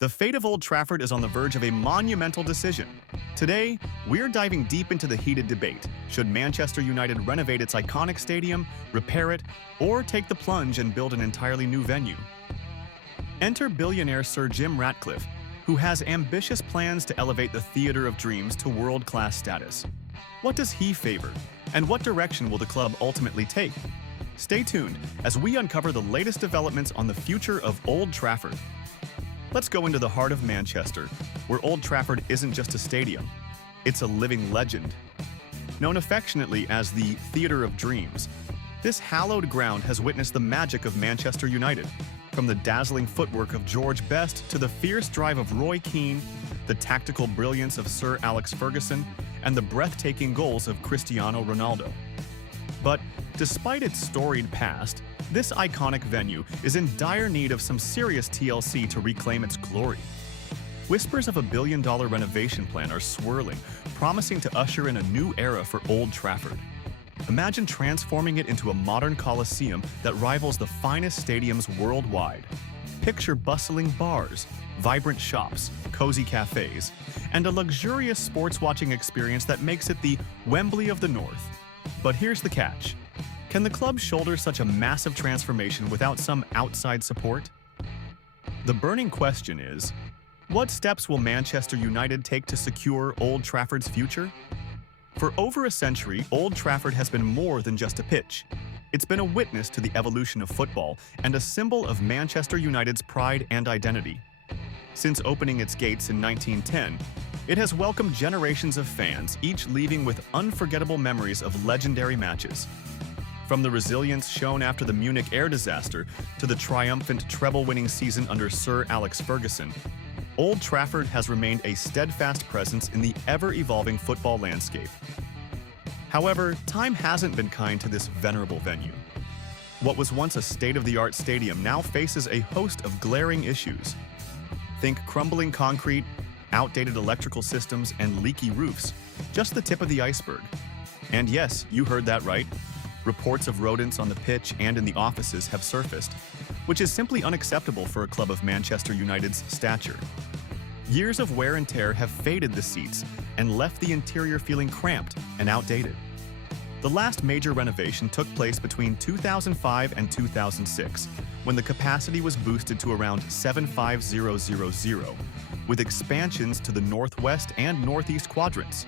The fate of Old Trafford is on the verge of a monumental decision. Today, we're diving deep into the heated debate. Should Manchester United renovate its iconic stadium, repair it, or take the plunge and build an entirely new venue? Enter billionaire Sir Jim Ratcliffe, who has ambitious plans to elevate the theater of dreams to world-class status. What does he favor, and what direction will the club ultimately take? Stay tuned as we uncover the latest developments on the future of Old Trafford. Let's go into the heart of Manchester, where Old Trafford isn't just a stadium, it's a living legend. Known affectionately as the Theatre of Dreams, this hallowed ground has witnessed the magic of Manchester United, from the dazzling footwork of George Best to the fierce drive of Roy Keane, the tactical brilliance of Sir Alex Ferguson, and the breathtaking goals of Cristiano Ronaldo. But despite its storied past, this iconic venue is in dire need of some serious TLC to reclaim its glory. Whispers of a billion-dollar renovation plan are swirling, promising to usher in a new era for Old Trafford. Imagine transforming it into a modern coliseum that rivals the finest stadiums worldwide. Picture bustling bars, vibrant shops, cozy cafes, and a luxurious sports-watching experience that makes it the Wembley of the North. But here's the catch. Can the club shoulder such a massive transformation without some outside support? The burning question is, what steps will Manchester United take to secure Old Trafford's future? For over a century, Old Trafford has been more than just a pitch. It's been a witness to the evolution of football and a symbol of Manchester United's pride and identity. Since opening its gates in 1910, it has welcomed generations of fans, each leaving with unforgettable memories of legendary matches. From the resilience shown after the Munich air disaster to the triumphant treble-winning season under Sir Alex Ferguson, Old Trafford has remained a steadfast presence in the ever-evolving football landscape. However, time hasn't been kind to this venerable venue. What was once a state-of-the-art stadium now faces a host of glaring issues. Think crumbling concrete, outdated electrical systems, and leaky roofs, just the tip of the iceberg. And yes, you heard that right. Reports of rodents on the pitch and in the offices have surfaced, which is simply unacceptable for a club of Manchester United's stature. Years of wear and tear have faded the seats and left the interior feeling cramped and outdated. The last major renovation took place between 2005 and 2006, when the capacity was boosted to around 75,000, with expansions to the northwest and northeast quadrants.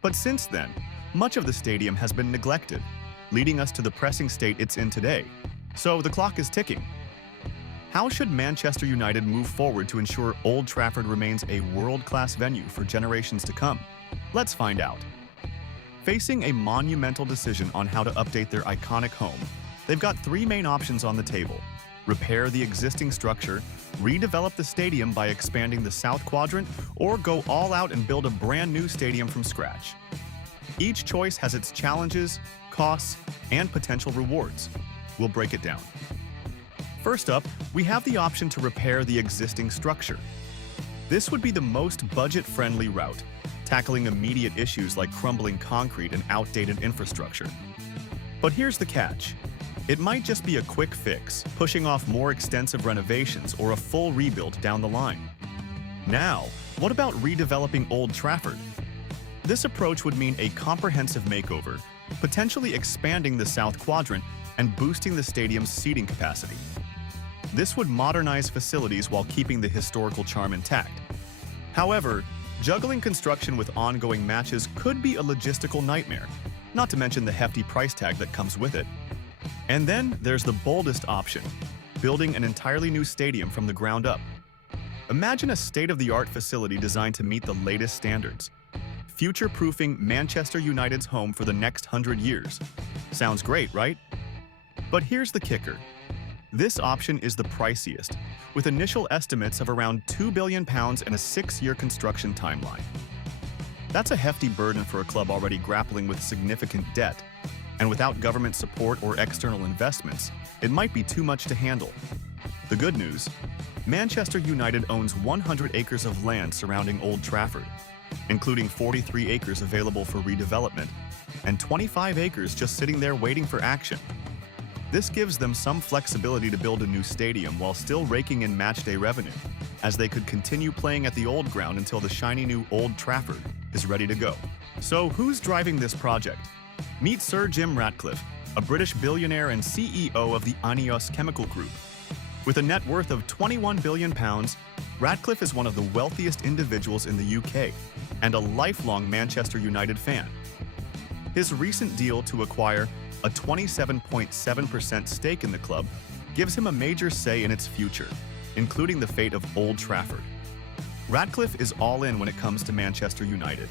But since then, much of the stadium has been neglected, leading us to the pressing state it's in today. So the clock is ticking. How should Manchester United move forward to ensure Old Trafford remains a world-class venue for generations to come? Let's find out. Facing a monumental decision on how to update their iconic home, they've got three main options on the table: repair the existing structure, redevelop the stadium by expanding the south quadrant, or go all out and build a brand new stadium from scratch. Each choice has its challenges, costs, and potential rewards. We'll break it down. First up, we have the option to repair the existing structure. This would be the most budget-friendly route, tackling immediate issues like crumbling concrete and outdated infrastructure. But here's the catch. It might just be a quick fix, pushing off more extensive renovations or a full rebuild down the line. Now, what about redeveloping Old Trafford? This approach would mean a comprehensive makeover, potentially expanding the south quadrant and boosting the stadium's seating capacity. This would modernize facilities while keeping the historical charm intact. However, juggling construction with ongoing matches could be a logistical nightmare, not to mention the hefty price tag that comes with it. And then there's the boldest option, building an entirely new stadium from the ground up. Imagine a state-of-the-art facility designed to meet the latest standards, future-proofing Manchester United's home for the next 100 years. Sounds great, right? But here's the kicker. This option is the priciest, with initial estimates of around £2 billion and a 6-year construction timeline. That's a hefty burden for a club already grappling with significant debt, and without government support or external investments, it might be too much to handle. The good news: Manchester United owns 100 acres of land surrounding Old Trafford, including 43 acres available for redevelopment, and 25 acres just sitting there waiting for action. This gives them some flexibility to build a new stadium while still raking in matchday revenue. as they could continue playing at the old ground until the shiny new Old Trafford is ready to go. So who's driving this project? Meet Sir Jim Ratcliffe, a British billionaire and CEO of the Ineos Chemical Group. With a net worth of £21 billion, Ratcliffe is one of the wealthiest individuals in the UK and a lifelong Manchester United fan. His recent deal to acquire a 27.7% stake in the club gives him a major say in its future, including the fate of Old Trafford. Ratcliffe is all in when it comes to Manchester United.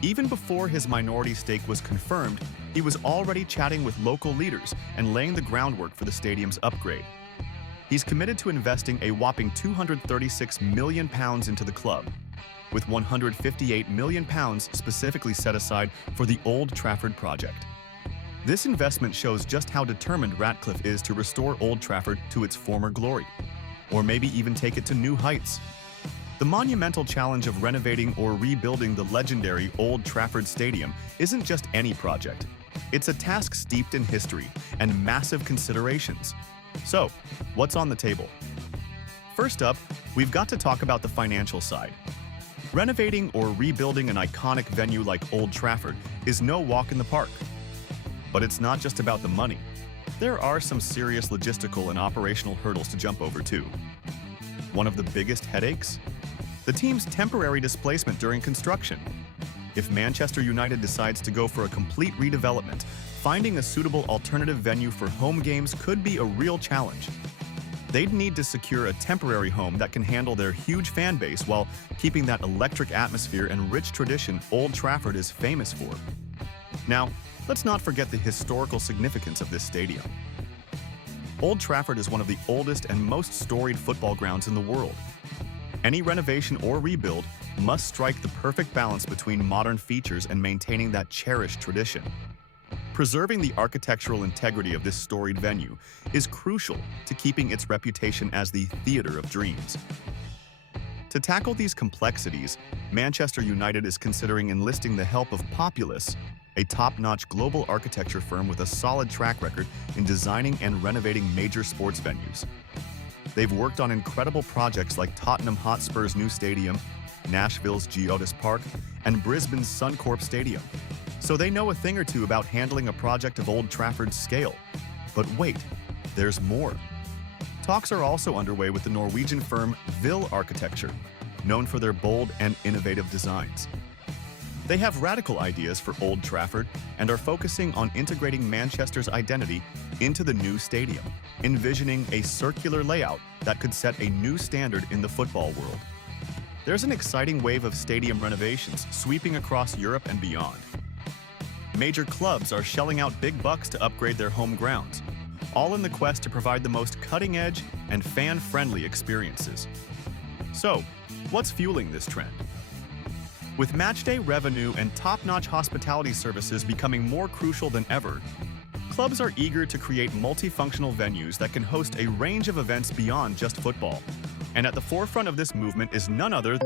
Even before his minority stake was confirmed, he was already chatting with local leaders and laying the groundwork for the stadium's upgrade. He's committed to investing a whopping £236 million into the club, with £158 million specifically set aside for the Old Trafford project. This investment shows just how determined Ratcliffe is to restore Old Trafford to its former glory, or maybe even take it to new heights. The monumental challenge of renovating or rebuilding the legendary Old Trafford Stadium isn't just any project. It's a task steeped in history and massive considerations. So, what's on the table? First up, we've got to talk about the financial side. Renovating or rebuilding an iconic venue like Old Trafford is no walk in the park. But it's not just about the money. There are some serious logistical and operational hurdles to jump over too. One of the biggest headaches? The team's temporary displacement during construction. If Manchester United decides to go for a complete redevelopment, finding a suitable alternative venue for home games could be a real challenge. They'd need to secure a temporary home that can handle their huge fan base while keeping that electric atmosphere and rich tradition Old Trafford is famous for. Now, let's not forget the historical significance of this stadium. Old Trafford is one of the oldest and most storied football grounds in the world. Any renovation or rebuild must strike the perfect balance between modern features and maintaining that cherished tradition. Preserving the architectural integrity of this storied venue is crucial to keeping its reputation as the theater of dreams. To tackle these complexities, Manchester United is considering enlisting the help of Populous, a top-notch global architecture firm with a solid track record in designing and renovating major sports venues. They've worked on incredible projects like Tottenham Hotspur's new stadium, Nashville's Geodis Park, and Brisbane's Suncorp Stadium. So they know a thing or two about handling a project of Old Trafford's scale. But wait, there's more. Talks are also underway with the Norwegian firm Vill Architecture, known for their bold and innovative designs. They have radical ideas for Old Trafford and are focusing on integrating Manchester's identity into the new stadium, envisioning a circular layout that could set a new standard in the football world. There's an exciting wave of stadium renovations sweeping across Europe and beyond. Major clubs are shelling out big bucks to upgrade their home grounds, all in the quest to provide the most cutting-edge and fan-friendly experiences. So, what's fueling this trend? With matchday revenue and top-notch hospitality services becoming more crucial than ever, clubs are eager to create multifunctional venues that can host a range of events beyond just football. And at the forefront of this movement is none other